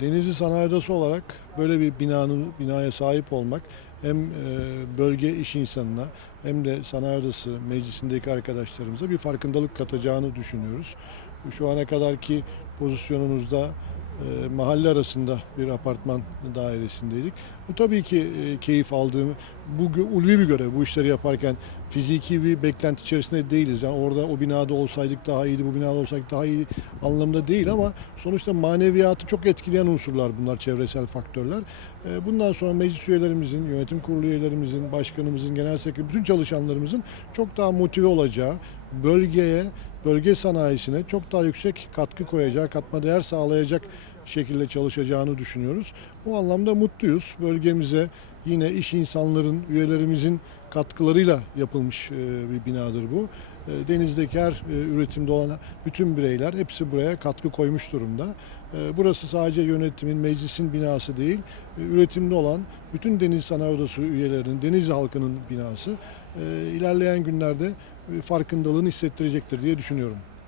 Denizli Sanayi Odası olarak böyle bir binanın binaya sahip olmak hem e, bölge iş insanına hem de Sanayi Odası meclisindeki arkadaşlarımıza bir farkındalık katacağını düşünüyoruz. Şu ana kadarki pozisyonumuzda e, mahalle arasında bir apartman dairesindeydik. Bu tabii ki e, keyif aldığım, bu ulvi bir görev. Bu işleri yaparken fiziki bir beklenti içerisinde değiliz. Yani orada o binada olsaydık daha iyiydi, bu binada olsaydık daha iyi anlamda değil ama sonuçta maneviyatı çok etkileyen unsurlar bunlar, çevresel faktörler. E, Bundan sonra meclis üyelerimizin, yönetim kurulu üyelerimizin, başkanımızın, genel sekreter, bütün çalışanlarımızın çok daha motive olacağı, bölgeye, bölge sanayisine çok daha yüksek katkı koyacağı, katma değer sağlayacak şekilde çalışacağını düşünüyoruz. Bu anlamda mutluyuz. Bölgemize yine iş insanların, üyelerimizin katkılarıyla yapılmış e, bir binadır bu. E, Denizdeki her e, üretimde olan bütün bireyler hepsi buraya katkı koymuş durumda. Burası sadece yönetimin, meclisin binası değil, üretimde olan bütün Deniz Sanayi Odası üyelerinin, deniz halkının binası. İlerleyen günlerde farkındalığını hissettirecektir diye düşünüyorum.